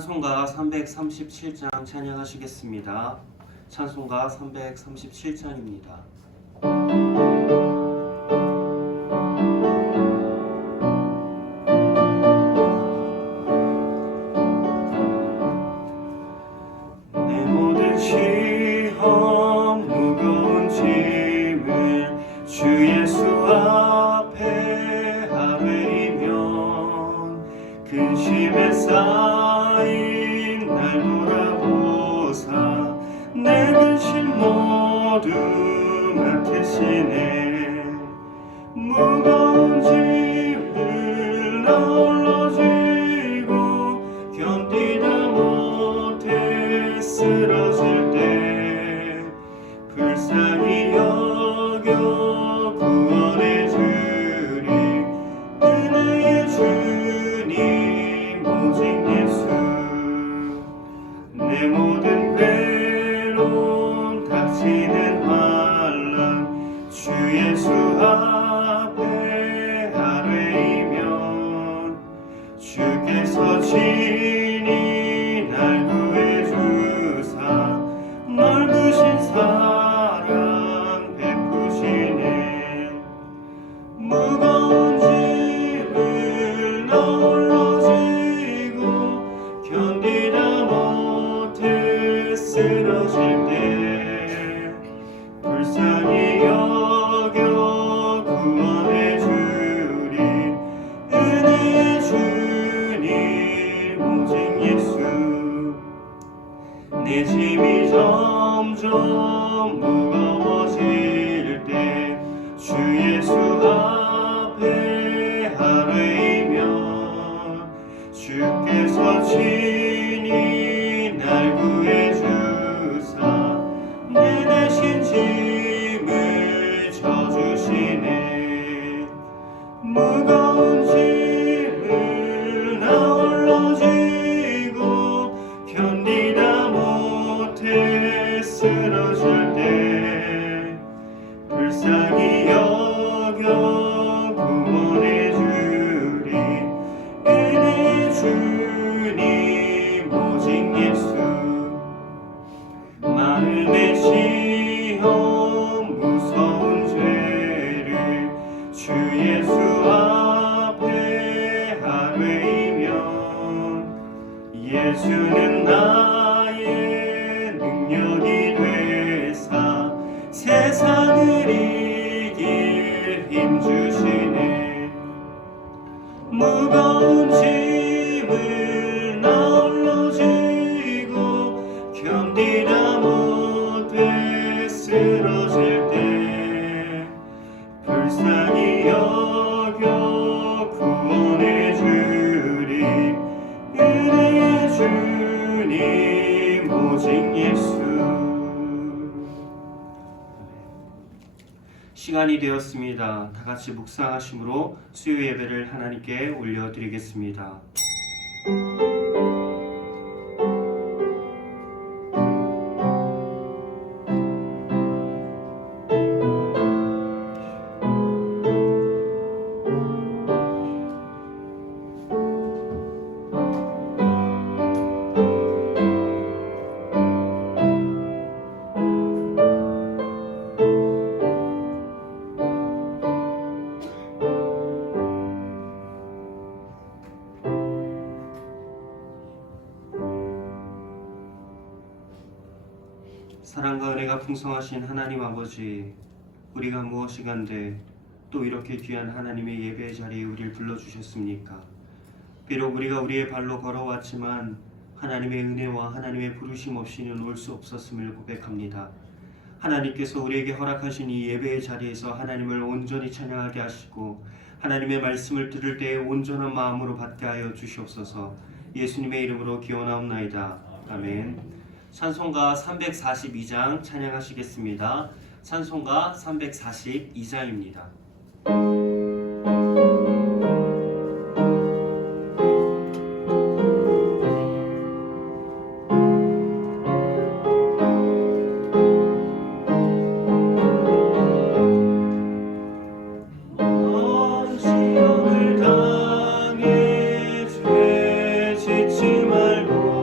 찬송가 337장 찬양하시겠습니다. 찬송가 337장입니다. 내 모든 시험 무거운 짐을 주 예수 앞에 아뢰이면 근심에 쌓인 날 돌아보사 내 근심 모두 맡으시네. 무거운 짐을 나 홀로 지고 견디다 못해 쓰러질 때 불쌍히 여겨 구원해 주리. 은혜의 주님 오직 예수. 내 모든 괴로움 닥치는 환난 주 예수 앞에 아뢰이면 주께서 친히 날 구해 주사 넓으신 사랑 베푸시네. 무거운 짐을 나 홀로 지고 견디다 못해 쓰러질 때 불쌍히 여겨 구원해 주리. 은혜의 주님 오직 예수. 내 짐이 점점 무거워질 때 주 예수 앞에 아뢰이면 주께서 친히 날 구해 주사 내 대신 짐을 져주시네. 무거운 짐을 나 홀로 지고 견디다 못해 쓰러질 때 불쌍히 여겨 구원해 주리. 은혜의 주님 오직 예수. 마음의 시험 무서운 죄를 주 예수 앞에 아뢰이면 예수는 나의 능력이 되사 세상을 이길 힘 주시네. 무거운 짐을 나 홀로 지고 견디다 못해 쓰러질 때 불쌍히 여겨 구원해 주리. 은혜의 주님 오직 예수. 시간이 되었습니다. 다 같이 묵상하심으로 수요 예배를 하나님께 올려드리겠습니다. 사랑과 은혜가 풍성하신 하나님 아버지, 우리가 무엇이간데 또 이렇게 귀한 하나님의 예배의 자리에 우리를 불러주셨습니까? 비록 우리가 우리의 발로 걸어왔지만 하나님의 은혜와 하나님의 부르심 없이는 올 수 없었음을 고백합니다. 하나님께서 우리에게 허락하신 이 예배의 자리에서 하나님을 온전히 찬양하게 하시고 하나님의 말씀을 들을 때에 온전한 마음으로 받게 하여 주시옵소서. 예수님의 이름으로 기원하옵나이다. 아멘. 찬송가 342장 찬양하시겠습니다. 찬송가 342장입니다. 시험을 당해 죄 짓지 말고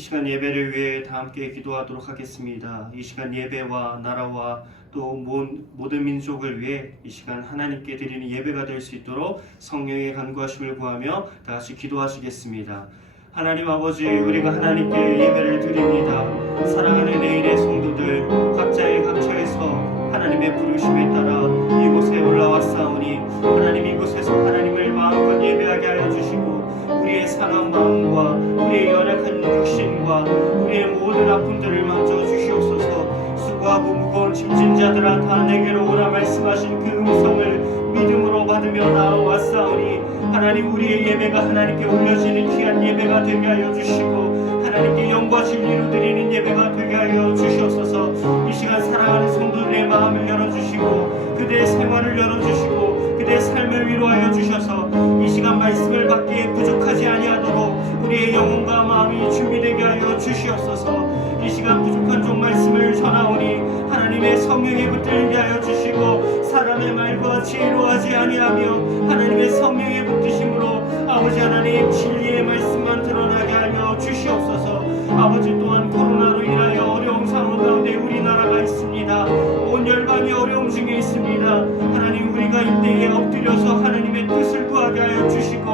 시간 예배를 위해 다 함께 기도하도록 하겠습니다. 이 시간 예배와 나라와 또 모든 민족을 위해 이 시간 하나님께 드리는 예배가 될 수 있도록 성령의 간구하심을 구하며 다 같이 기도하시겠습니다. 하나님 아버지, 우리가 하나님께 예배를 드립니다. 사랑하는 내일의 성도들 각자의 각처에서 하나님의 부르심에 따라 이곳에 올라왔사오니 하나님 이곳에서 하나님을 마음껏 예배하게 하여 주시고 우리의 상한 마음과 우리의 연약한 육신과 우리의 모든 아픔들을 만져 주시옵소서. 수고하고 무거운 짐진 자들아 다 내게로 오라 말씀하신 그 음성을 믿음으로 받으며 나아왔사오니 하나님 우리의 예배가 하나님께 올려지는 귀한 예배가 되게 하여 주시고 하나님께 영과 진리로 드리는 예배가 되게 하여 주시옵소서. 이 시간 사랑하는 성도들의 마음을 열어주시고 그들의 생활을 열어주시고 그들의 삶을 위로하여 주셔서 이 시간 말씀을 받기에 부족하지 아니하도록 우리의 영혼과 마음이 준비되게 하여 주시옵소서. 이 시간 부족한 종 말씀을 전하오니 하나님의 성령에 붙들게 하여 주시고 사람의 말과 지혜로하지 아니하며 하나님의 성령에 붙드심으로 아버지 하나님 진리의 말씀만 드러나게 하여 주시옵소서. 아버지 또한 코로나로 인하여 어려운 상황 가운데 우리나라가 있습니다. 온 열방이 어려움 중에 있습니다. 하나님 우리가 이때에 엎드려서 하나님의 뜻을 구하게 하여 주시고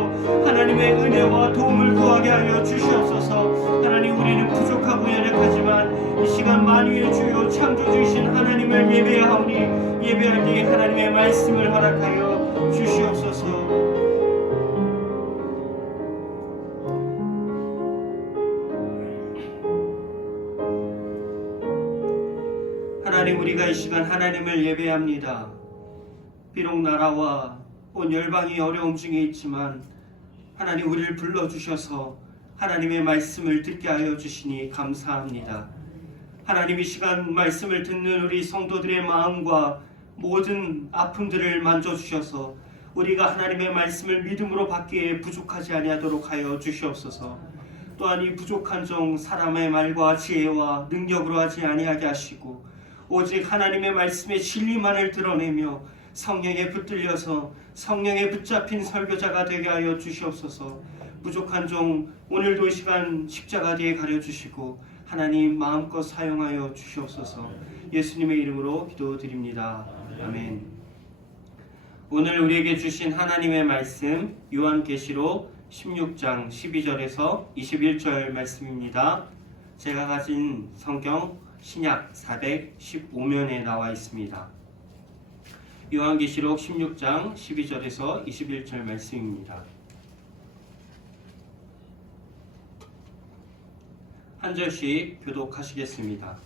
하나님의 은혜와 도움을 구하게 하여 주시옵소서. 하나님 우리는 부족하고 연약하지만 이 시간 만유의 주요 창조주이신 하나님을 예배하오니 예배할 때에 하나님의 말씀을 허락하여 주시옵소서. 하나님 우리가 이 시간 하나님을 예배합니다. 비록 나라와 온 열방이 어려움 중에 있지만 하나님 우리를 불러주셔서 하나님의 말씀을 듣게 하여 주시니 감사합니다. 하나님 이 시간 말씀을 듣는 우리 성도들의 마음과 모든 아픔들을 만져주셔서 우리가 하나님의 말씀을 믿음으로 받기에 부족하지 아니하도록 하여 주시옵소서. 또한 이 부족한 종 사람의 말과 지혜와 능력으로 하지 아니하게 하시고 오직 하나님의 말씀의 진리만을 드러내며 성령에 붙들려서 성령에 붙잡힌 설교자가 되게 하여 주시옵소서. 부족한 종 오늘도 이 시간 십자가 뒤에 가려주시고 하나님 마음껏 사용하여 주시옵소서. 예수님의 이름으로 기도드립니다. 아멘. 오늘 우리에게 주신 하나님의 말씀 요한계시록 16장 12절에서 21절 말씀입니다. 제가 가진 성경 신약 415면에 나와 있습니다. 요한계시록 16장 12절에서 21절 말씀입니다. 한 절씩 교독하시겠습니다.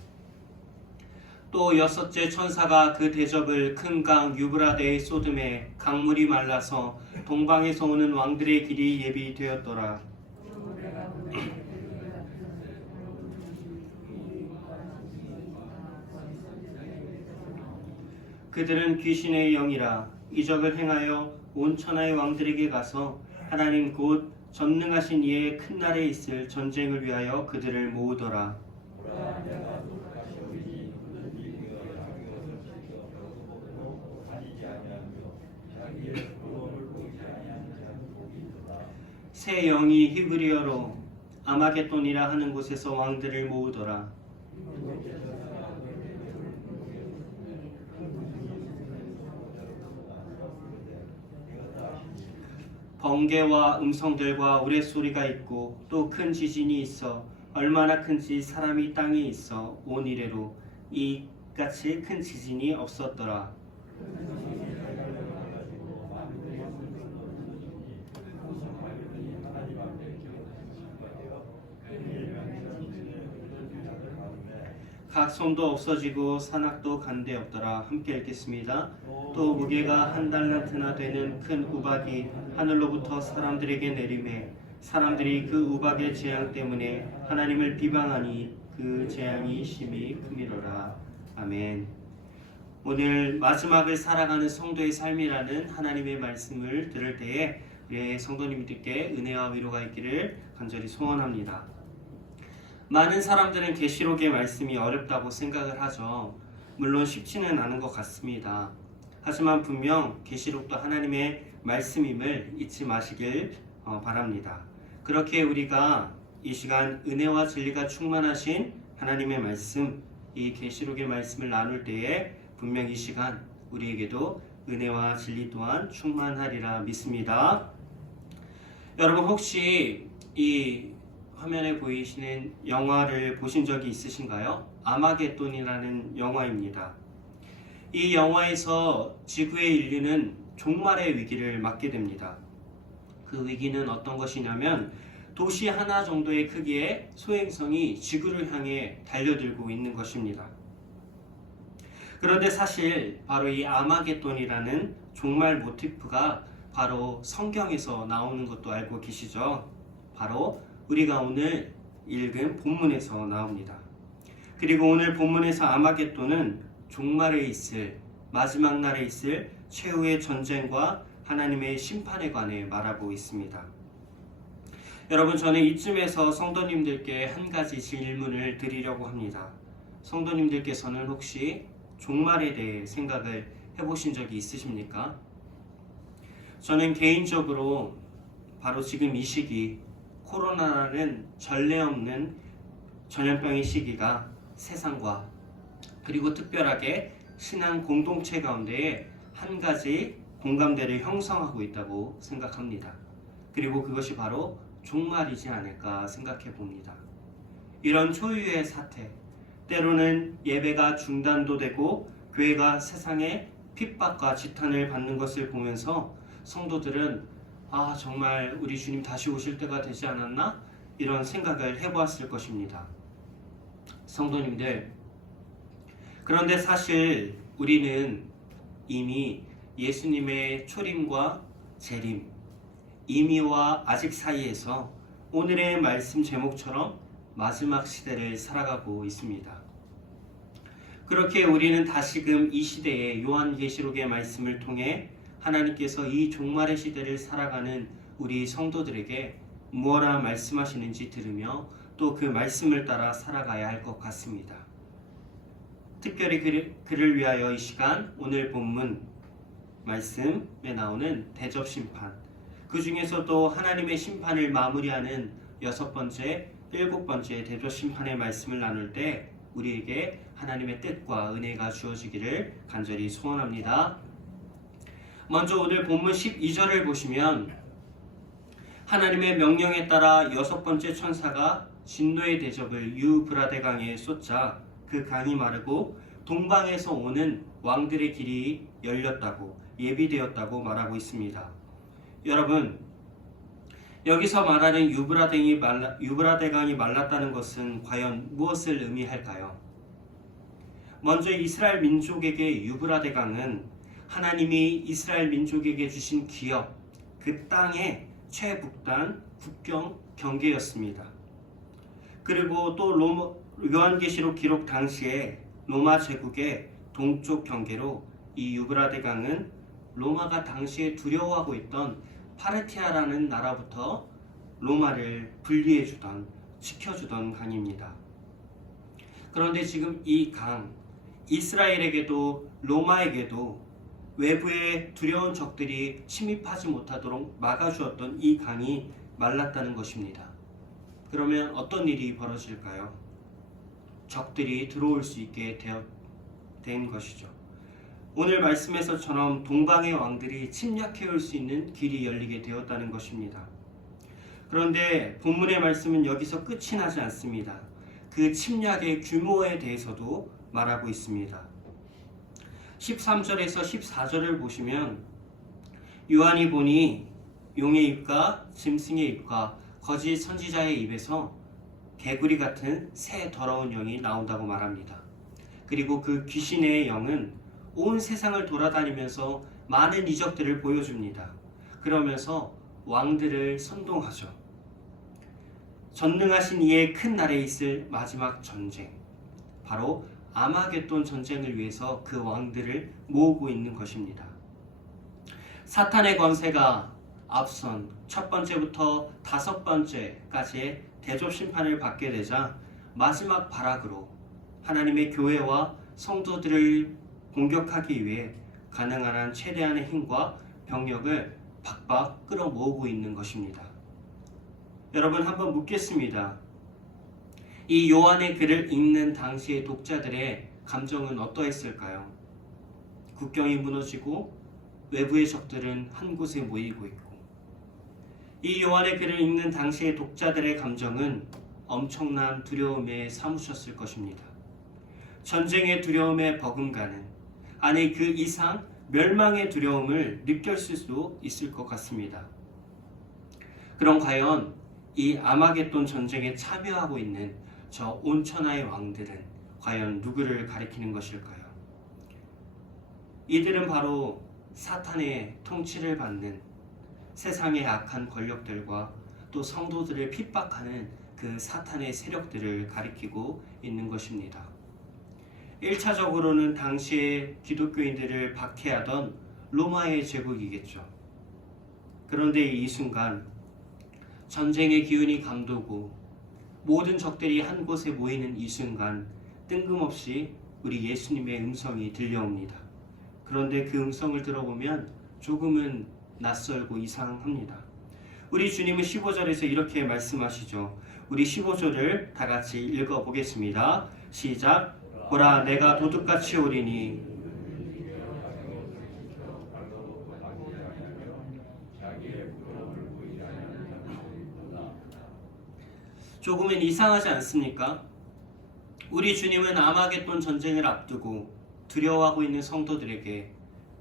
또 여섯째 천사가 그 대접을 큰 강 유브라데의 쏟음에 강물이 말라서 동방에서 오는 왕들의 길이 예비되었더라. 그들은 귀신의 영이라 이적을 행하여 온 천하의 왕들에게 가서 하나님 곧 전능하신 이의 큰 날에 있을 전쟁을 위하여 그들을 모으더라. 새 영이 히브리어로 아마겟돈이라 하는 곳에서 왕들을 모으더라. 번개와 음성들과 우레소리가 있고 또 큰 지진이 있어 얼마나 큰지 사람이 땅에 있어 온 이래로 이같이 큰 지진이 없었더라. 각 손도 없어지고 산악도 간데 없더라. 함께 읽겠습니다. 또 무게가 한 달란트나 되는 큰 우박이 하늘로부터 사람들에게 내리매 사람들이 그 우박의 재앙 때문에 하나님을 비방하니 그 재앙이 심히 크미로라. 아멘. 오늘 마지막을 살아가는 성도의 삶이라는 하나님의 말씀을 들을 때에 우리 성도님들께 은혜와 위로가 있기를 간절히 소원합니다. 많은 사람들은 계시록의 말씀이 어렵다고 생각을 하죠. 물론 쉽지는 않은 것 같습니다. 하지만 분명 계시록도 하나님의 말씀임을 잊지 마시길 바랍니다. 그렇게 우리가 이 시간 은혜와 진리가 충만하신 하나님의 말씀, 이 계시록의 말씀을 나눌 때에 분명 이 시간 우리에게도 은혜와 진리 또한 충만하리라 믿습니다. 여러분 혹시 이 화면에 보이시는 영화를 보신 적이 있으신가요? 아마겟돈이라는 영화입니다. 이 영화에서 지구의 인류는 종말의 위기를 맞게 됩니다. 그 위기는 어떤 것이냐면 도시 하나 정도의 크기의 소행성이 지구를 향해 달려들고 있는 것입니다. 그런데 사실 바로 이 아마겟돈이라는 종말 모티프가 바로 성경에서 나오는 것도 알고 계시죠? 바로 우리가 오늘 읽은 본문에서 나옵니다. 그리고 오늘 본문에서 아마겟돈은 종말에 있을, 마지막 날에 있을 최후의 전쟁과 하나님의 심판에 관해 말하고 있습니다. 여러분, 저는 이쯤에서 성도님들께 한 가지 질문을 드리려고 합니다. 성도님들께서는 혹시 종말에 대해 생각을 해보신 적이 있으십니까? 저는 개인적으로 바로 지금 이 시기, 코로나라는 전례 없는 전염병의 시기가 세상과 그리고 특별하게 신앙 공동체 가운데에 한 가지 공감대를 형성하고 있다고 생각합니다. 그리고 그것이 바로 종말이지 않을까 생각해 봅니다. 이런 초유의 사태, 때로는 예배가 중단도 되고 교회가 세상에 핍박과 지탄을 받는 것을 보면서 성도들은 정말 우리 주님 다시 오실 때가 되지 않았나? 이런 생각을 해보았을 것입니다. 성도님들, 그런데 사실 우리는 이미 예수님의 초림과 재림, 이미와 아직 사이에서 오늘의 말씀 제목처럼 마지막 시대를 살아가고 있습니다. 그렇게 우리는 다시금 이 시대의 요한계시록의 말씀을 통해 하나님께서 이 종말의 시대를 살아가는 우리 성도들에게 무엇라 말씀하시는지 들으며 또 그 말씀을 따라 살아가야 할 것 같습니다. 특별히 그를 위하여 이 시간 오늘 본문 말씀에 나오는 대접심판, 그 중에서도 하나님의 심판을 마무리하는 6번째, 7번째 대접심판의 말씀을 나눌 때 우리에게 하나님의 뜻과 은혜가 주어지기를 간절히 소원합니다. 먼저 오늘 본문 12절을 보시면 하나님의 명령에 따라 6번째 천사가 진노의 대접을 유브라데 강에 쏟자 그 강이 마르고 동방에서 오는 왕들의 길이 열렸다고, 예비되었다고 말하고 있습니다. 여러분, 여기서 말하는 유브라데 강이 말랐다는 것은 과연 무엇을 의미할까요? 먼저 이스라엘 민족에게 유브라데 강은 하나님이 이스라엘 민족에게 주신 기업, 그 땅의 최북단 국경 경계였습니다. 그리고 또 요한계시록 기록 당시에 로마 제국의 동쪽 경계로 이 유브라데 강은 로마가 당시에 두려워하고 있던 파르티아라는 나라부터 로마를 분리해주던, 지켜주던 강입니다. 그런데 지금 이 강, 이스라엘에게도 로마에게도 외부의 두려운 적들이 침입하지 못하도록 막아주었던 이 강이 말랐다는 것입니다. 그러면 어떤 일이 벌어질까요? 적들이 들어올 수 있게 된 것이죠. 오늘 말씀에서처럼 동방의 왕들이 침략해올 수 있는 길이 열리게 되었다는 것입니다. 그런데 본문의 말씀은 여기서 끝이 나지 않습니다. 그 침략의 규모에 대해서도 말하고 있습니다. 13절에서 14절을 보시면 요한이 보니 용의 입과 짐승의 입과 거짓 선지자의 입에서 개구리 같은 새 더러운 영이 나온다고 말합니다. 그리고 그 귀신의 영은 온 세상을 돌아다니면서 많은 이적들을 보여줍니다. 그러면서 왕들을 선동하죠. 전능하신 이의 큰 날에 있을 마지막 전쟁, 바로 아마겟돈 전쟁을 위해서 그 왕들을 모으고 있는 것입니다. 사탄의 권세가 앞선 첫 번째부터 5번째까지의 대접 심판을 받게 되자 마지막 발악으로 하나님의 교회와 성도들을 공격하기 위해 가능한 한 최대한의 힘과 병력을 박박 끌어모으고 있는 것입니다. 여러분 한번 묻겠습니다. 이 요한의 글을 읽는 당시의 독자들의 감정은 어떠했을까요? 국경이 무너지고 외부의 적들은 한 곳에 모이고 있고, 이 요한의 글을 읽는 당시의 독자들의 감정은 엄청난 두려움에 사무쳤을 것입니다. 전쟁의 두려움에 버금가는, 아니 그 이상 멸망의 두려움을 느꼈을 수도 있을 것 같습니다. 그럼 과연 이 아마겟돈 전쟁에 참여하고 있는 저 온천하의 왕들은 과연 누구를 가리키는 것일까요? 이들은 바로 사탄의 통치를 받는 세상의 악한 권력들과 또 성도들을 핍박하는 그 사탄의 세력들을 가리키고 있는 것입니다. 1차적으로는 당시의 기독교인들을 박해하던 로마의 제국이겠죠. 그런데 이 순간 전쟁의 기운이 감도고 모든 적들이 한 곳에 모이는 이 순간 뜬금없이 우리 예수님의 음성이 들려옵니다. 그런데 그 음성을 들어보면 조금은 낯설고 이상합니다. 우리 주님은 15절에서 이렇게 말씀하시죠. 우리 15절을 다 같이 읽어보겠습니다. 시작. 보라, 내가 도둑같이 오리니 조금은 이상하지 않습니까? 우리 주님은 아마겟돈 전쟁을 앞두고 두려워하고 있는 성도들에게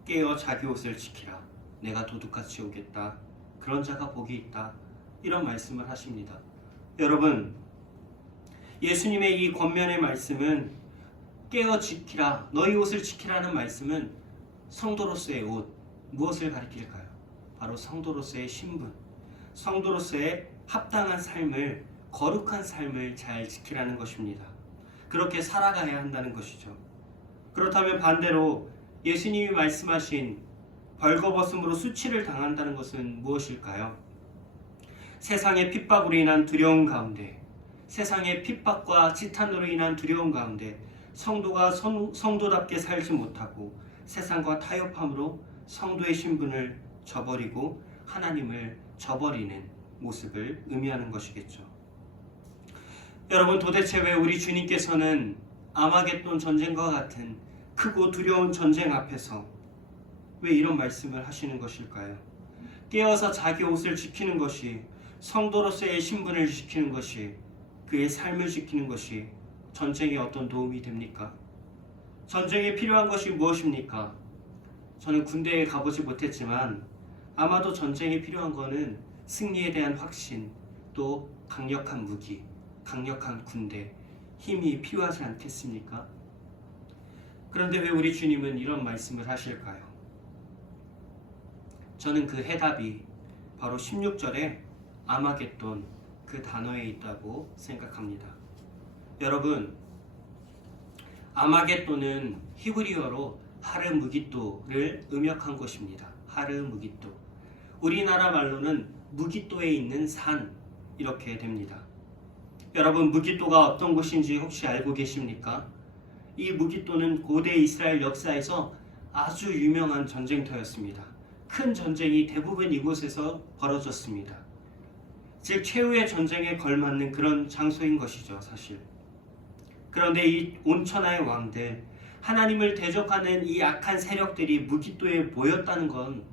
깨어 자기 옷을 지키라. 내가 도둑같이 오겠다. 그런 자가 복이 있다. 이런 말씀을 하십니다. 여러분, 예수님의 이 권면의 말씀은 깨어 지키라, 너희 옷을 지키라는 말씀은 성도로서의 옷, 무엇을 가리킬까요? 바로 성도로서의 신분, 성도로서의 합당한 삶을, 거룩한 삶을 잘 지키라는 것입니다. 그렇게 살아가야 한다는 것이죠. 그렇다면 반대로 예수님이 말씀하신 벌거벗음으로 수치를 당한다는 것은 무엇일까요? 세상의 핍박으로 인한 두려움 가운데, 세상의 핍박과 지탄으로 인한 두려움 가운데 성도가 성도답게 살지 못하고 세상과 타협함으로 성도의 신분을 저버리고 하나님을 저버리는 모습을 의미하는 것이겠죠. 여러분, 도대체 왜 우리 주님께서는 아마겟돈 전쟁과 같은 크고 두려운 전쟁 앞에서 왜 이런 말씀을 하시는 것일까요? 깨어서 자기 옷을 지키는 것이, 성도로서의 신분을 지키는 것이, 그의 삶을 지키는 것이 전쟁에 어떤 도움이 됩니까? 전쟁에 필요한 것이 무엇입니까? 저는 군대에 가보지 못했지만 아마도 전쟁에 필요한 것은 승리에 대한 확신, 또 강력한 무기, 강력한 군대, 힘이 필요하지 않겠습니까? 그런데 왜 우리 주님은 이런 말씀을 하실까요? 저는 그 해답이 바로 16절에 아마겟돈 그 단어에 있다고 생각합니다. 여러분, 아마겟돈은 히브리어로 하르무깃도를 음역한 것입니다. 하르무깃도. 우리나라 말로는 무깃도에 있는 산, 이렇게 됩니다. 여러분, 무깃도가 어떤 곳인지 혹시 알고 계십니까? 이 무깃도는 고대 이스라엘 역사에서 아주 유명한 전쟁터였습니다. 큰 전쟁이 대부분 이곳에서 벌어졌습니다. 즉 최후의 전쟁에 걸맞는 그런 장소인 것이죠, 사실. 그런데 이 온천하의 왕들, 하나님을 대적하는 이 악한 세력들이 무깃도에 모였다는 건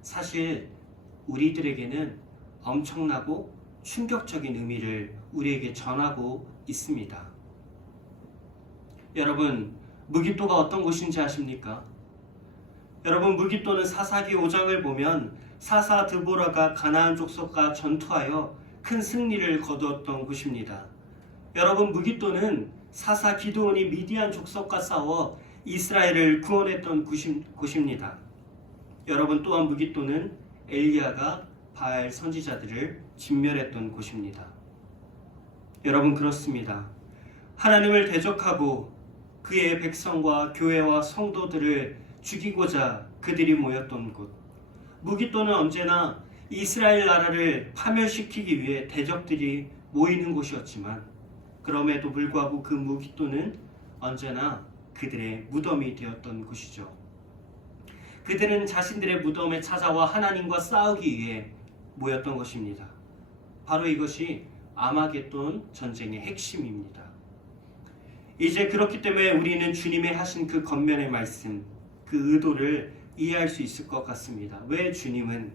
사실 우리들에게는 엄청나고 충격적인 의미를 우리에게 전하고 있습니다. 여러분, 무깃도가 어떤 곳인지 아십니까? 여러분, 무깃도는 사사기 5장을 보면 사사 드보라가 가나안 족속과 전투하여 큰 승리를 거두었던 곳입니다. 여러분, 무깃도는 사사 기드온이 미디안 족속과 싸워 이스라엘을 구원했던 곳입니다. 여러분, 또한 무깃도는 엘리야가 바알 선지자들을 진멸했던 곳입니다. 여러분, 그렇습니다. 하나님을 대적하고 그의 백성과 교회와 성도들을 죽이고자 그들이 모였던 곳. 무깃도는 언제나 이스라엘 나라를 파멸시키기 위해 대적들이 모이는 곳이었지만 그럼에도 불구하고 그 무깃도는 언제나 그들의 무덤이 되었던 곳이죠. 그들은 자신들의 무덤에 찾아와 하나님과 싸우기 위해 모였던 것입니다. 바로 이것이 아마겟돈 전쟁의 핵심입니다. 이제 그렇기 때문에 우리는 주님의 하신 그 겉면의 말씀, 그 의도를 이해할 수 있을 것 같습니다. 왜 주님은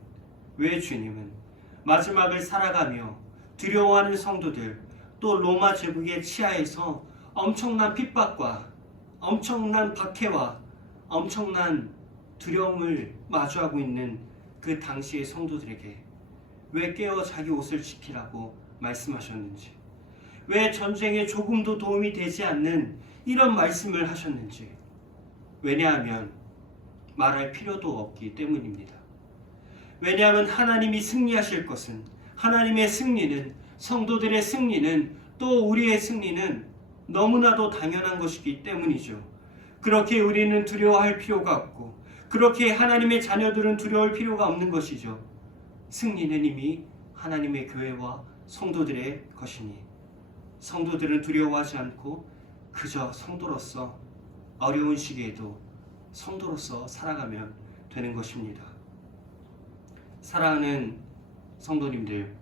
마지막을 살아가며 두려워하는 성도들, 또 로마 제국의 치하에서 엄청난 핍박과 엄청난 박해와 엄청난 두려움을 마주하고 있는 그 당시의 성도들에게 왜 깨어 자기 옷을 지키라고 말씀하셨는지, 왜 전쟁에 조금도 도움이 되지 않는 이런 말씀을 하셨는지, 왜냐하면 말할 필요도 없기 때문입니다. 왜냐하면 하나님이 승리하실 것은, 하나님의 승리는, 성도들의 승리는, 또 우리의 승리는 너무나도 당연한 것이기 때문이죠. 그렇게 우리는 두려워할 필요가 없고, 그렇게 하나님의 자녀들은 두려울 필요가 없는 것이죠. 승리는 이미 하나님의 교회와 성도들의 것이니 성도들은 두려워하지 않고 그저 성도로서 어려운 시기에도 성도로서 살아가면 되는 것입니다. 사랑하는 성도님들,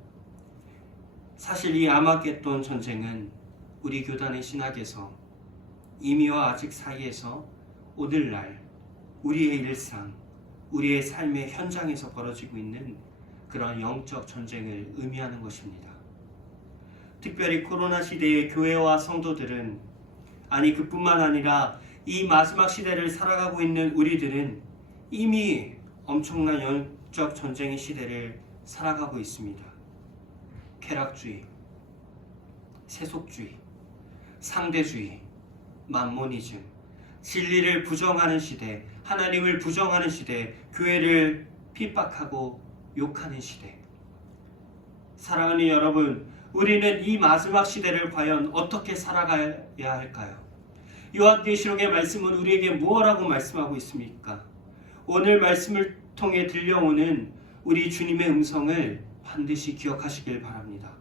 사실 이 아마겟돈 전쟁은 우리 교단의 신학에서 이미와 아직 사이에서 오늘날 우리의 일상, 우리의 삶의 현장에서 벌어지고 있는 그런 영적 전쟁을 의미하는 것입니다. 특별히 코로나 시대의 교회와 성도들은, 아니 그뿐만 아니라 이 마지막 시대를 살아가고 있는 우리들은 이미 엄청난 영적 전쟁의 시대를 살아가고 있습니다. 쾌락주의, 세속주의, 상대주의, 만모니즘, 진리를 부정하는 시대, 하나님을 부정하는 시대, 교회를 핍박하고 욕하는 시대. 사랑하는 여러분, 우리는 이 마지막 시대를 과연 어떻게 살아가야 할까요? 요한계시록의 말씀은 우리에게 무엇라고 말씀하고 있습니까? 오늘 말씀을 통해 들려오는 우리 주님의 음성을 반드시 기억하시길 바랍니다.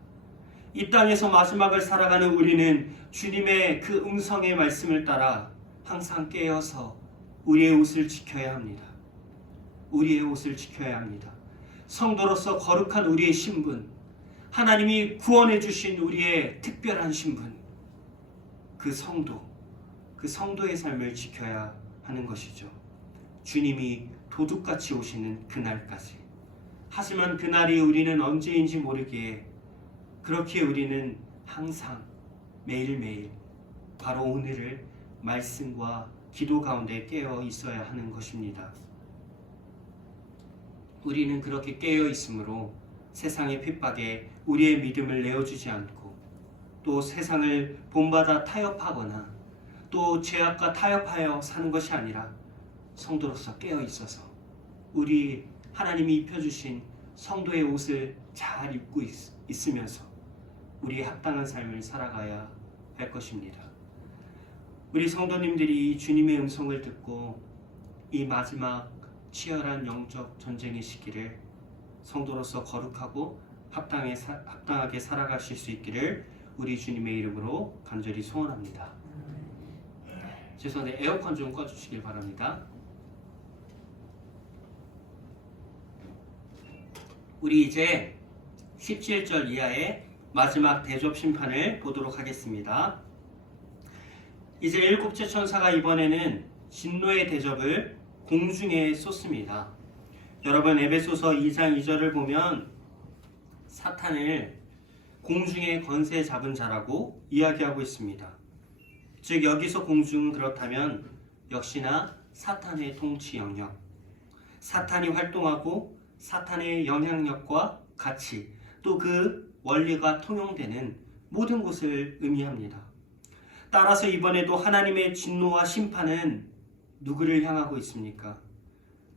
이 땅에서 마지막을 살아가는 우리는 주님의 그 음성의 말씀을 따라 항상 깨어서 우리의 옷을 지켜야 합니다. 우리의 옷을 지켜야 합니다. 성도로서 거룩한 우리의 신분, 하나님이 구원해 주신 우리의 특별한 신분, 그 성도의 삶을 지켜야 하는 것이죠. 주님이 도둑같이 오시는 그날까지. 하지만 그날이 우리는 언제인지 모르기에 그렇게 우리는 항상 매일매일 바로 오늘을 말씀과 기도 가운데 깨어 있어야 하는 것입니다. 우리는 그렇게 깨어 있으므로 세상의 핍박에 우리의 믿음을 내어주지 않고, 또 세상을 본받아 타협하거나 또 죄악과 타협하여 사는 것이 아니라 성도로서 깨어 있어서 우리 하나님이 입혀주신 성도의 옷을 잘 입고 있으면서 우리의 합당한 삶을 살아가야 할 것입니다. 우리 성도님들이 이 주님의 음성을 듣고 이 마지막 치열한 영적 전쟁의 시기를 성도로서 거룩하고 합당하게 살아가실 수 있기를 우리 주님의 이름으로 간절히 소원합니다. 죄송한데 에어컨 좀 꺼주시길 바랍니다. 우리 이제 17절 이하의 마지막 대접 심판을 보도록 하겠습니다. 이제 일곱째 천사가 이번에는 진노의 대접을 공중에 쏟습니다. 여러분, 에베소서 2장 2절을 보면 사탄을 공중에 권세 잡은 자라고 이야기하고 있습니다. 즉 여기서 공중은 그렇다면 역시나 사탄의 통치 영역, 사탄이 활동하고 사탄의 영향력과 가치, 또 그 원리가 통용되는 모든 곳을 의미합니다. 따라서 이번에도 하나님의 진노와 심판은 누구를 향하고 있습니까?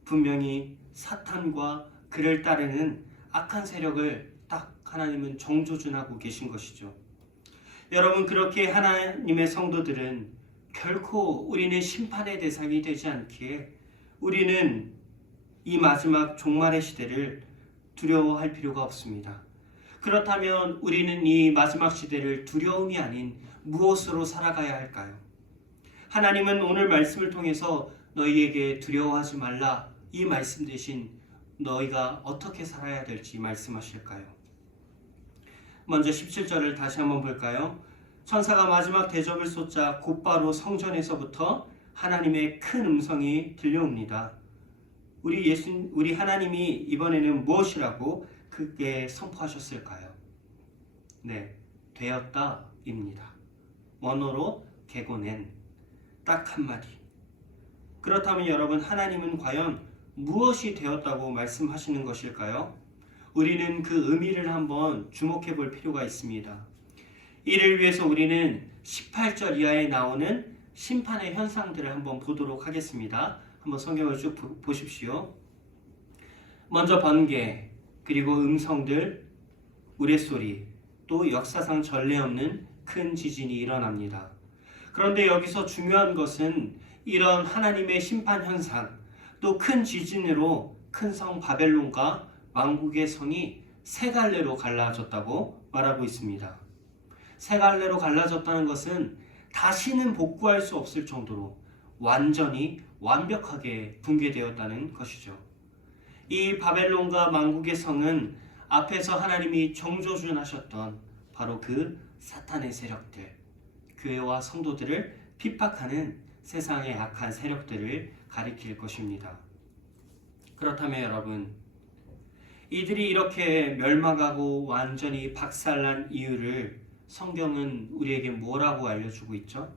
분명히 사탄과 그를 따르는 악한 세력을 딱 하나님은 정조준하고 계신 것이죠. 여러분, 그렇게 하나님의 성도들은 결코 우리는 심판의 대상이 되지 않기에 우리는 이 마지막 종말의 시대를 두려워할 필요가 없습니다. 그렇다면 우리는 이 마지막 시대를 두려움이 아닌 무엇으로 살아가야 할까요? 하나님은 오늘 말씀을 통해서 너희에게 두려워하지 말라, 이 말씀 대신 너희가 어떻게 살아야 될지 말씀하실까요? 먼저 17절을 다시 한번 볼까요? 천사가 마지막 대접을 쏟자 곧바로 성전에서부터 하나님의 큰 음성이 들려옵니다. 우리 하나님이 이번에는 무엇이라고 크게 선포하셨을까요? 네, 되었다입니다. 원어로 게고넨, 딱 한마디. 그렇다면 여러분, 하나님은 과연 무엇이 되었다고 말씀하시는 것일까요? 우리는 그 의미를 한번 주목해 볼 필요가 있습니다. 이를 위해서 우리는 18절 이하에 나오는 심판의 현상들을 한번 보도록 하겠습니다. 한번 성경을 쭉 보십시오. 먼저 번개, 그리고 음성들, 우레소리, 또 역사상 전례 없는 큰 지진이 일어납니다. 그런데 여기서 중요한 것은 이런 하나님의 심판 현상, 또 큰 지진으로 큰 성 바벨론과 왕국의 성이 세 갈래로 갈라졌다고 말하고 있습니다. 세 갈래로 갈라졌다는 것은 다시는 복구할 수 없을 정도로 완전히 완벽하게 붕괴되었다는 것이죠. 이 바벨론과 왕국의 성은 앞에서 하나님이 정조준하셨던 바로 그 사탄의 세력들, 교회와 성도들을 핍박하는 세상의 악한 세력들을 가리킬 것입니다. 그렇다면 여러분, 이들이 이렇게 멸망하고 완전히 박살난 이유를 성경은 우리에게 뭐라고 알려주고 있죠?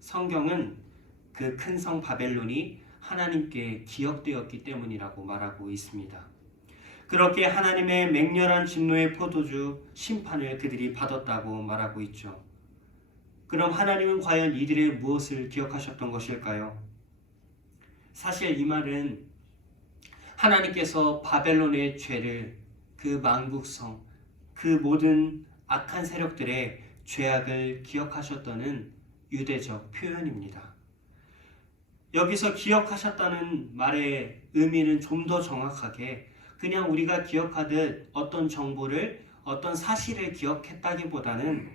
성경은 그 큰 성 바벨론이 하나님께 기억되었기 때문이라고 말하고 있습니다. 그렇게 하나님의 맹렬한 진노의 포도주 심판을 그들이 받았다고 말하고 있죠. 그럼 하나님은 과연 이들의 무엇을 기억하셨던 것일까요? 사실 이 말은 하나님께서 바벨론의 죄를, 그 만국성, 그 모든 악한 세력들의 죄악을 기억하셨다는 유대적 표현입니다. 여기서 기억하셨다는 말의 의미는 좀 더 정확하게 그냥 우리가 기억하듯 어떤 정보를, 어떤 사실을 기억했다기보다는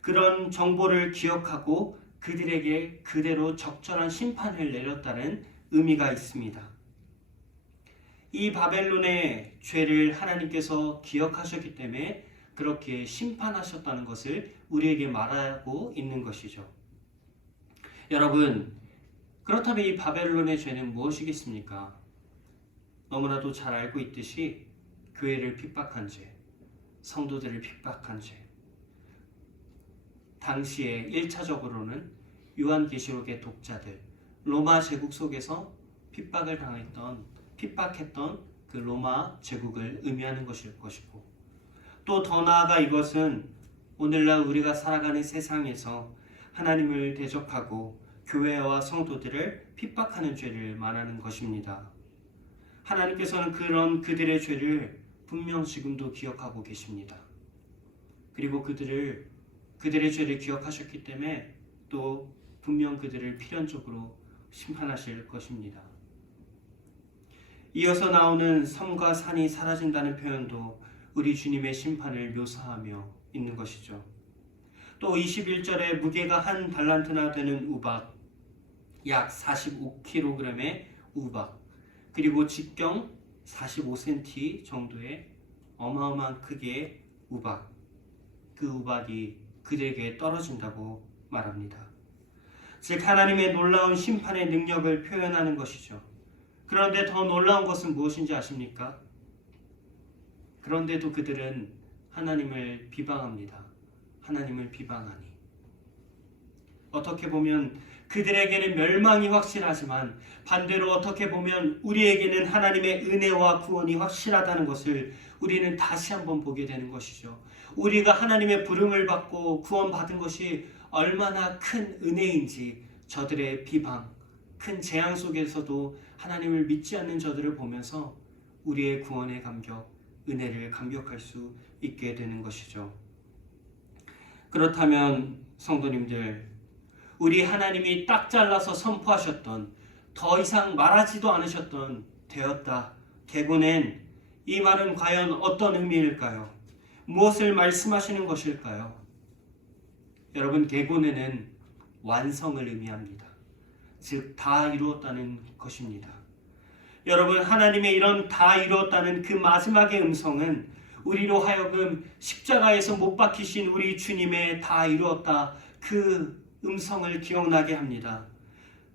그런 정보를 기억하고 그들에게 그대로 적절한 심판을 내렸다는 의미가 있습니다. 이 바벨론의 죄를 하나님께서 기억하셨기 때문에 그렇게 심판하셨다는 것을 우리에게 말하고 있는 것이죠. 여러분, 그렇다면 이 바벨론의 죄는 무엇이겠습니까? 너무나도 잘 알고 있듯이 교회를 핍박한 죄, 성도들을 핍박한 죄. 당시에 1차적으로는 요한계시록의 독자들, 로마 제국 속에서 핍박했던 그 로마 제국을 의미하는 것일 것이고, 또 더 나아가 이것은 오늘날 우리가 살아가는 세상에서 하나님을 대적하고 교회와 성도들을 핍박하는 죄를 말하는 것입니다. 하나님께서는 그들의 죄를 분명 지금도 기억하고 계십니다. 그리고 그들의 죄를 기억하셨기 때문에 또 분명 그들을 필연적으로 심판하실 것입니다. 이어서 나오는 섬과 산이 사라진다는 표현도 우리 주님의 심판을 묘사하며 있는 것이죠. 또 21절에 무게가 한 달란트나 되는 우박, 약 45kg의 우박, 그리고 직경 45cm 정도의 어마어마한 크기의 우박, 그 우박이 그들에게 떨어진다고 말합니다. 즉 하나님의 놀라운 심판의 능력을 표현하는 것이죠. 그런데 더 놀라운 것은 무엇인지 아십니까? 그런데도 그들은 하나님을 비방합니다. 하나님을 비방하니. 어떻게 보면 그들에게는 멸망이 확실하지만 반대로 어떻게 보면 우리에게는 하나님의 은혜와 구원이 확실하다는 것을 우리는 다시 한번 보게 되는 것이죠. 우리가 하나님의 부름을 받고 구원받은 것이 얼마나 큰 은혜인지 저들의 비방, 큰 재앙 속에서도 하나님을 믿지 않는 저들을 보면서 우리의 구원의 감격, 은혜를 감격할 수 있게 되는 것이죠. 그렇다면 성도님들, 우리 하나님이 딱 잘라서 선포하셨던, 더 이상 말하지도 않으셨던 되었다, 개고낸 이 말은 과연 어떤 의미일까요? 무엇을 말씀하시는 것일까요? 여러분, 개고낸은 완성을 의미합니다. 즉 다 이루었다는 것입니다. 여러분, 하나님의 이런 다 이루었다는 그 마지막의 음성은 우리로 하여금 십자가에서 못 박히신 우리 주님의 다 이루었다 그 음성을 기억나게 합니다.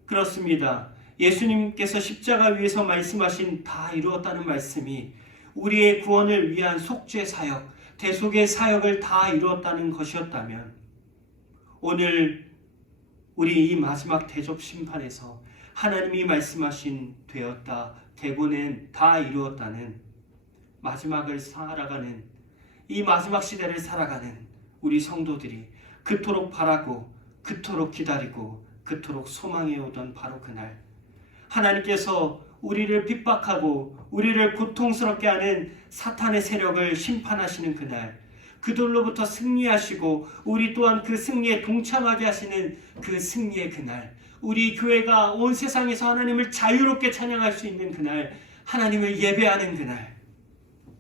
그렇습니다. 예수님께서 십자가 위에서 말씀하신 다 이루었다는 말씀이 우리의 구원을 위한 속죄 사역, 대속의 사역을 다 이루었다는 것이었다면 오늘 우리 이 마지막 대접 심판에서 하나님이 말씀하신 되었다, 되고는 다 이루었다는 마지막을 살아가는 이 마지막 시대를 살아가는 우리 성도들이 그토록 바라고 그토록 기다리고 그토록 소망해 오던 바로 그날 하나님께서 우리를 핍박하고 우리를 고통스럽게 하는 사탄의 세력을 심판하시는 그날, 그들로부터 승리하시고 우리 또한 그 승리에 동참하게 하시는 그 승리의 그날, 우리 교회가 온 세상에서 하나님을 자유롭게 찬양할 수 있는 그날, 하나님을 예배하는 그날,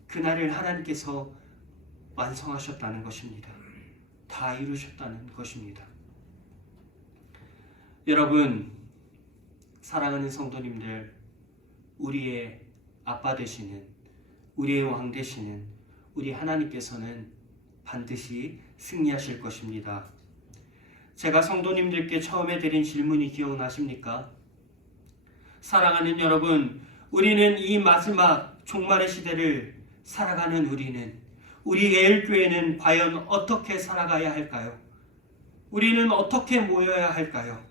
그날을 하나님께서 완성하셨다는 것입니다. 다 이루셨다는 것입니다. 여러분, 사랑하는 성도님들, 우리의 아빠 되시는, 우리의 왕 되시는 우리 하나님께서는 반드시 승리하실 것입니다. 제가 성도님들께 처음에 드린 질문이 기억나십니까? 사랑하는 여러분, 우리는 이 마지막 종말의 시대를 살아가는 우리 예일교회는 과연 어떻게 살아가야 할까요? 우리는 어떻게 모여야 할까요?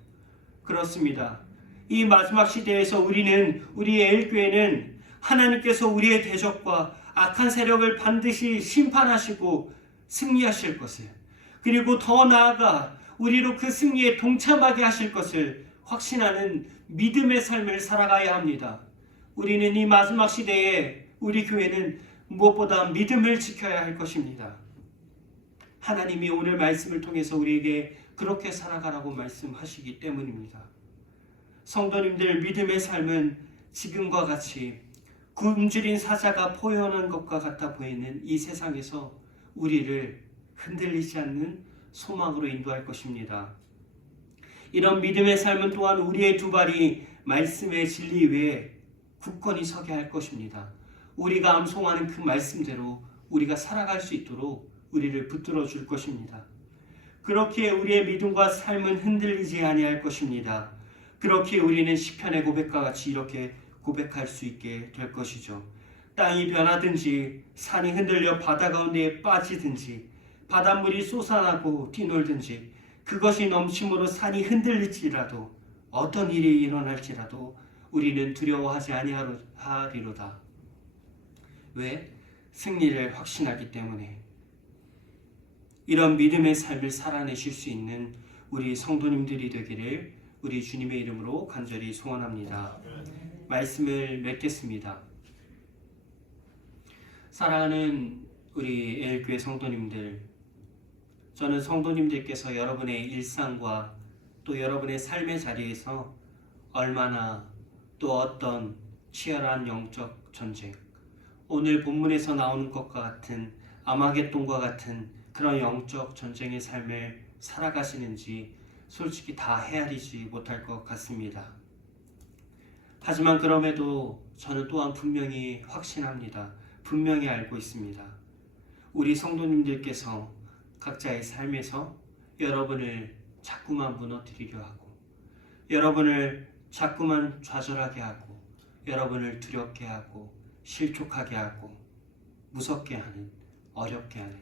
그렇습니다. 이 마지막 시대에서 우리 예일교회는 하나님께서 우리의 대적과 악한 세력을 반드시 심판하시고 승리하실 것을, 그리고 더 나아가 우리로 그 승리에 동참하게 하실 것을 확신하는 믿음의 삶을 살아가야 합니다. 우리는 이 마지막 시대에 우리 교회는 무엇보다 믿음을 지켜야 할 것입니다. 하나님이 오늘 말씀을 통해서 우리에게 그렇게 살아가라고 말씀하시기 때문입니다. 성도님들, 믿음의 삶은 지금과 같이 굶주린 사자가 포효하는 것과 같아 보이는 이 세상에서 우리를 흔들리지 않는 소망으로 인도할 것입니다. 이런 믿음의 삶은 또한 우리의 두 발이 말씀의 진리 위에 굳건히 서게 할 것입니다. 우리가 암송하는 그 말씀대로 우리가 살아갈 수 있도록 우리를 붙들어 줄 것입니다. 그렇게 우리의 믿음과 삶은 흔들리지 아니할 것입니다. 그렇게 우리는 시편의 고백과 같이 이렇게 고백할 수 있게 될 것이죠. 땅이 변하든지 산이 흔들려 바다 가운데에 빠지든지 바닷물이 솟아나고 뛰놀든지 그것이 넘침으로 산이 흔들릴지라도 어떤 일이 일어날지라도 우리는 두려워하지 아니하리로다. 왜? 승리를 확신하기 때문에. 이런 믿음의 삶을 살아내실 수 있는 우리 성도님들이 되기를 우리 주님의 이름으로 간절히 소원합니다. 말씀을 맺겠습니다. 사랑하는 우리 예일교회 성도님들, 저는 성도님들께서 여러분의 일상과 또 여러분의 삶의 자리에서 얼마나 또 어떤 치열한 영적 전쟁, 오늘 본문에서 나오는 것과 같은 아마겟돈과 같은 그런 영적 전쟁의 삶을 살아가시는지 솔직히 다 헤아리지 못할 것 같습니다. 하지만 그럼에도 저는 또한 분명히 확신합니다. 분명히 알고 있습니다. 우리 성도님들께서 각자의 삶에서 여러분을 자꾸만 무너뜨리려 하고, 여러분을 자꾸만 좌절하게 하고, 여러분을 두렵게 하고, 실족하게 하고, 무섭게 하는, 어렵게 하는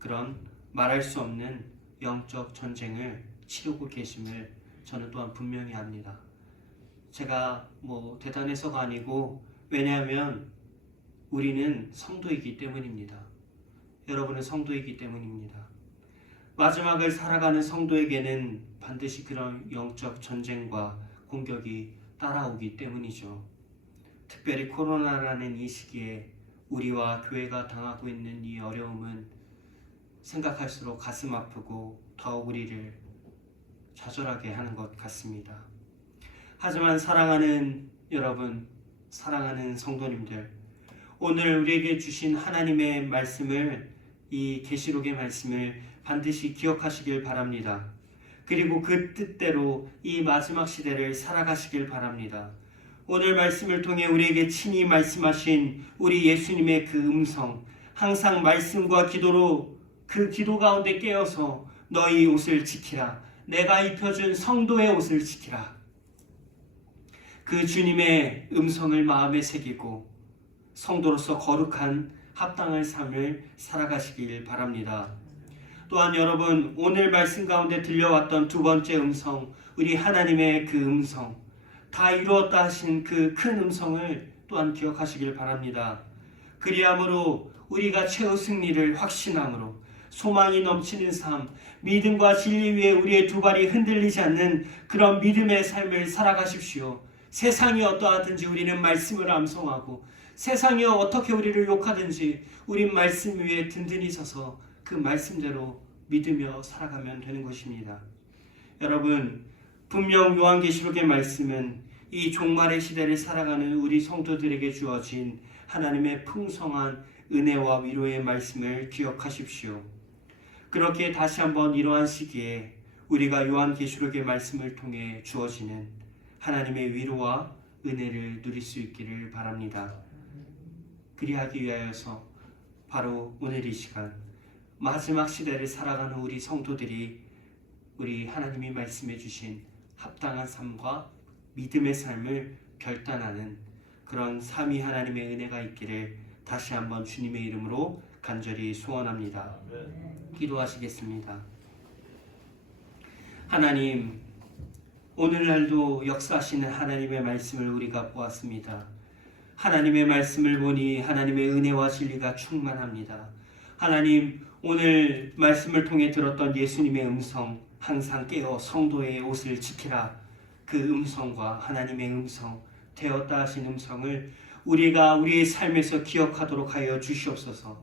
그런 말할 수 없는 영적 전쟁을 치르고 계심을 저는 또한 분명히 압니다. 제가 대단해서가 아니고, 왜냐하면 우리는 성도이기 때문입니다. 여러분은 성도이기 때문입니다. 마지막을 살아가는 성도에게는 반드시 그런 영적 전쟁과 공격이 따라오기 때문이죠. 특별히 코로나라는 이 시기에 우리와 교회가 당하고 있는 이 어려움은 생각할수록 가슴 아프고 더욱 우리를 좌절하게 하는 것 같습니다. 하지만 사랑하는 여러분, 사랑하는 성도님들, 오늘 우리에게 주신 하나님의 말씀을, 이 계시록의 말씀을 반드시 기억하시길 바랍니다. 그리고 그 뜻대로 이 마지막 시대를 살아가시길 바랍니다. 오늘 말씀을 통해 우리에게 친히 말씀하신 우리 예수님의 그 음성, 항상 말씀과 기도로 그 기도 가운데 깨어서 너희 옷을 지키라. 내가 입혀준 성도의 옷을 지키라. 그 주님의 음성을 마음에 새기고 성도로서 거룩한 합당한 삶을 살아가시길 바랍니다. 또한 여러분, 오늘 말씀 가운데 들려왔던 두 번째 음성, 우리 하나님의 그 음성, 다 이루었다 하신 그 큰 음성을 또한 기억하시길 바랍니다. 그리함으로 우리가 최후 승리를 확신함으로 소망이 넘치는 삶, 믿음과 진리 위에 우리의 두 발이 흔들리지 않는 그런 믿음의 삶을 살아가십시오. 세상이 어떠하든지 우리는 말씀을 암송하고, 세상이 어떻게 우리를 욕하든지 우린 말씀 위에 든든히 서서 그 말씀대로 믿으며 살아가면 되는 것입니다. 여러분, 분명 요한계시록의 말씀은 이 종말의 시대를 살아가는 우리 성도들에게 주어진 하나님의 풍성한 은혜와 위로의 말씀을 기억하십시오. 그렇게 다시 한번 이러한 시기에 우리가 요한계시록의 말씀을 통해 주어지는 하나님의 위로와 은혜를 누릴 수 있기를 바랍니다. 그리하기 위하여서 바로 오늘 이 시간 마지막 시대를 살아가는 우리 성도들이 우리 하나님이 말씀해 주신 합당한 삶과 믿음의 삶을 결단하는 그런 삼위 하나님의 은혜가 있기를 다시 한번 주님의 이름으로 간절히 소원합니다. 기도하시겠습니다. 하나님, 오늘날도 역사하시는 하나님의 말씀을 우리가 보았습니다. 하나님의 말씀을 보니 하나님의 은혜와 진리가 충만합니다. 하나님, 오늘 말씀을 통해 들었던 예수님의 음성, 항상 깨어 성도의 옷을 지키라, 그 음성과 하나님의 음성, 되었다 하신 음성을 우리가 우리의 삶에서 기억하도록 하여 주시옵소서.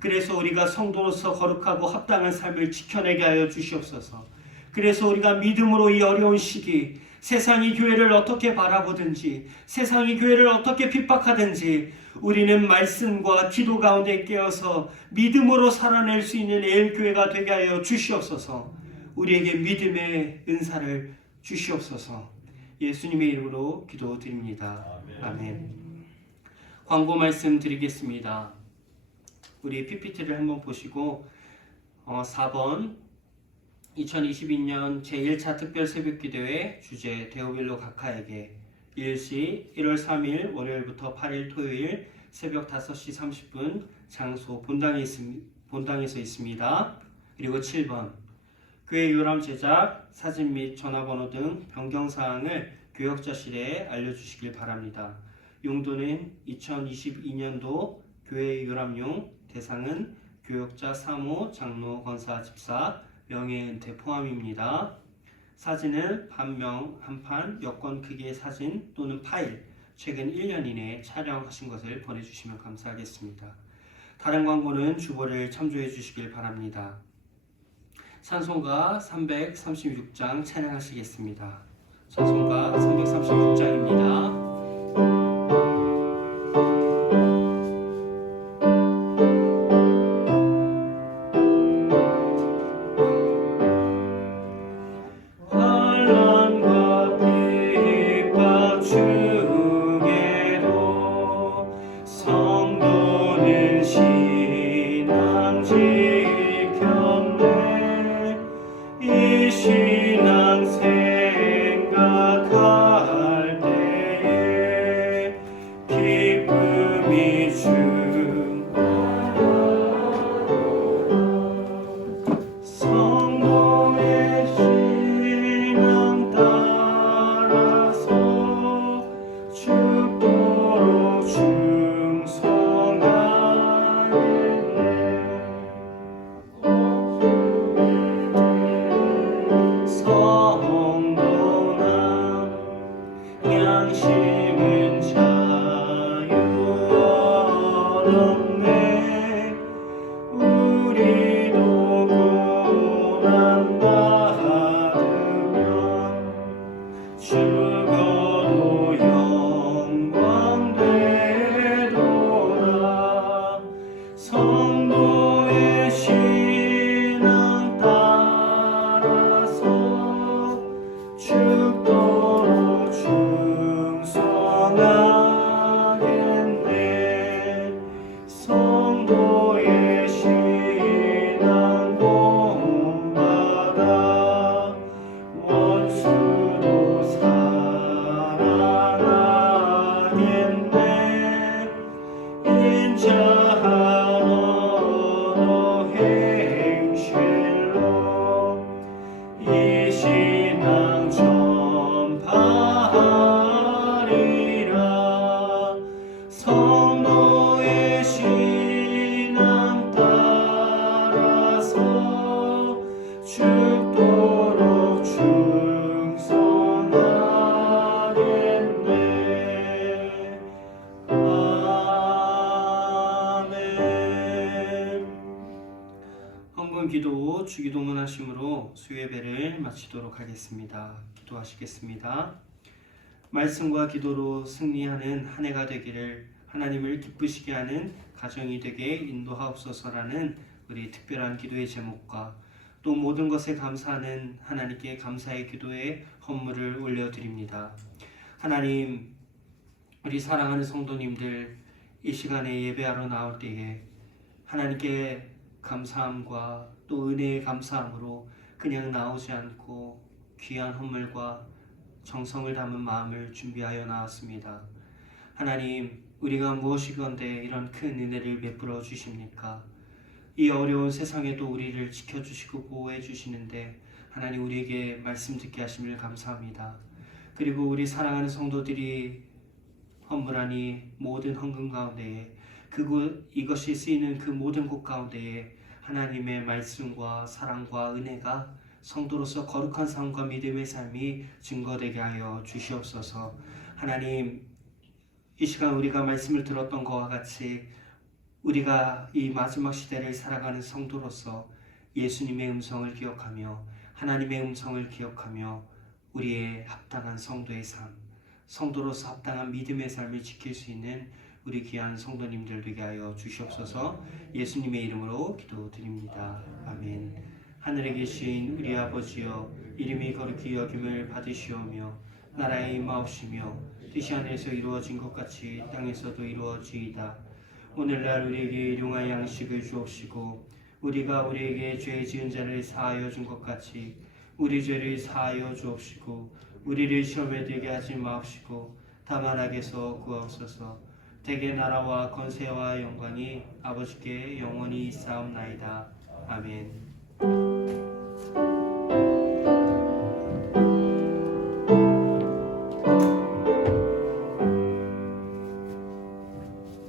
그래서 우리가 성도로서 거룩하고 합당한 삶을 지켜내게 하여 주시옵소서. 그래서 우리가 믿음으로 이 어려운 시기, 세상이 교회를 어떻게 바라보든지, 세상이 교회를 어떻게 핍박하든지 우리는 말씀과 기도 가운데 깨어서 믿음으로 살아낼 수 있는 애일교회가 되게 하여 주시옵소서. 우리에게 믿음의 은사를 주시옵소서. 예수님의 이름으로 기도드립니다. 아멘. 광고 말씀 드리겠습니다. 우리 PPT를 한번 보시고 4번 2022년 제1차 특별 새벽기도회 주제 데오빌로 각하에게 일시 1월 3일 월요일부터 8일 토요일 새벽 5시 30분 장소 본당에서 있습니다. 그리고 7번 교회 요람 제작 사진 및 전화번호 등 변경사항을 교역자실에 알려주시길 바랍니다. 용도는 2022년도 교회 요람용, 대상은 교역자, 사모, 장로, 권사, 집사, 명예은퇴 포함입니다. 사진은 반명, 한판, 여권 크기의 사진 또는 파일, 최근 1년 이내에 촬영하신 것을 보내주시면 감사하겠습니다. 다른 광고는 주보를 참조해 주시길 바랍니다. 찬송가 336장 찬양하시겠습니다. 찬송가 336장입니다. 성도 주기도문 하심으로 수요예배를 마치도록 하겠습니다. 기도하시겠습니다. 말씀과 기도로 승리하는 한 해가 되기를 하나님을 기쁘시게 하는 가정이 되게 인도하옵소서라는 우리 특별한 기도의 제목과 또 모든 것에 감사하는 하나님께 감사의 기도의 헌물을 올려드립니다. 하나님, 우리 사랑하는 성도님들 이 시간에 예배하러 나올 때에 하나님께 감사함과 또 은혜의 감사함으로 그냥 나오지 않고 귀한 헌물과 정성을 담은 마음을 준비하여 나왔습니다. 하나님, 우리가 무엇이건대 이런 큰 은혜를 베풀어 주십니까? 이 어려운 세상에도 우리를 지켜주시고 보호해 주시는데 하나님, 우리에게 말씀 듣게 하심을 감사합니다. 그리고 우리 사랑하는 성도들이 헌물하니 모든 헌금 가운데에 이것이 쓰이는 그 모든 곳 가운데에 하나님의 말씀과 사랑과 은혜가 성도로서 거룩한 삶과 믿음의 삶이 증거되게 하여 주시옵소서. 하나님, 이 시간 우리가 말씀을 들었던 것과 같이 우리가 이 마지막 시대를 살아가는 성도로서 예수님의 음성을 기억하며 하나님의 음성을 기억하며 우리의 합당한 성도의 삶, 성도로서 합당한 믿음의 삶을 지킬 수 있는 우리 귀한 성도님들 되게 하여 주시옵소서. 예수님의 이름으로 기도드립니다. 아멘. 하늘에 계신 우리 아버지여, 이름이 거룩히 여김을 받으시오며 나라에 임하옵시며 뜻이 하늘에서 이루어진 것 같이 땅에서도 이루어지이다. 오늘날 우리에게 일용할 양식을 주옵시고 우리가 우리에게 죄 지은 자를 사하여 준 것 같이 우리 죄를 사하여 주옵시고 우리를 시험에 들게 하지 마옵시고 다만 악에서 구하옵소서. 대개 나라와 권세와 영광이 아버지께 영원히 있사옵나이다. 아멘.